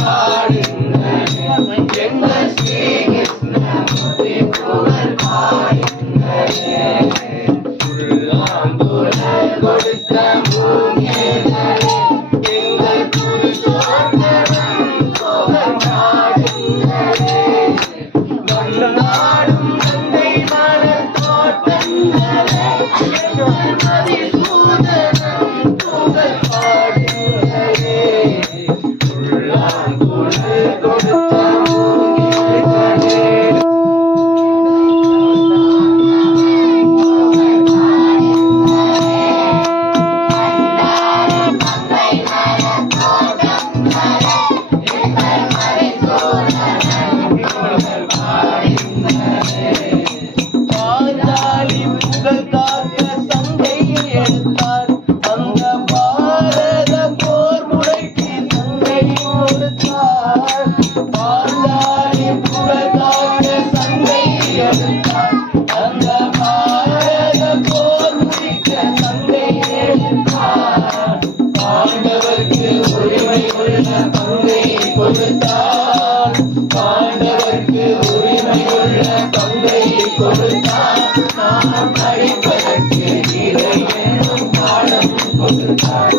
பாடுங்கள். எங்கள் படிப்பதற்கு கீதை பாடம் கொடுத்தார்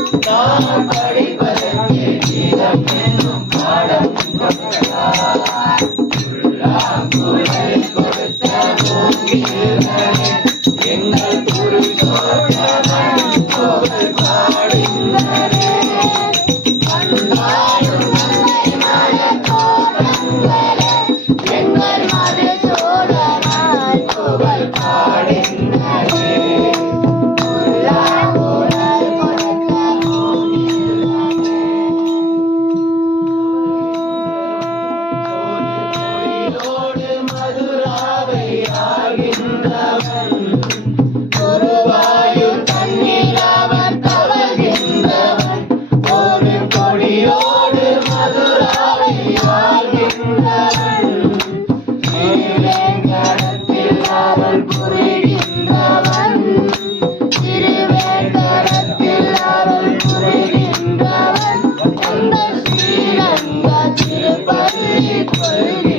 你嘴里。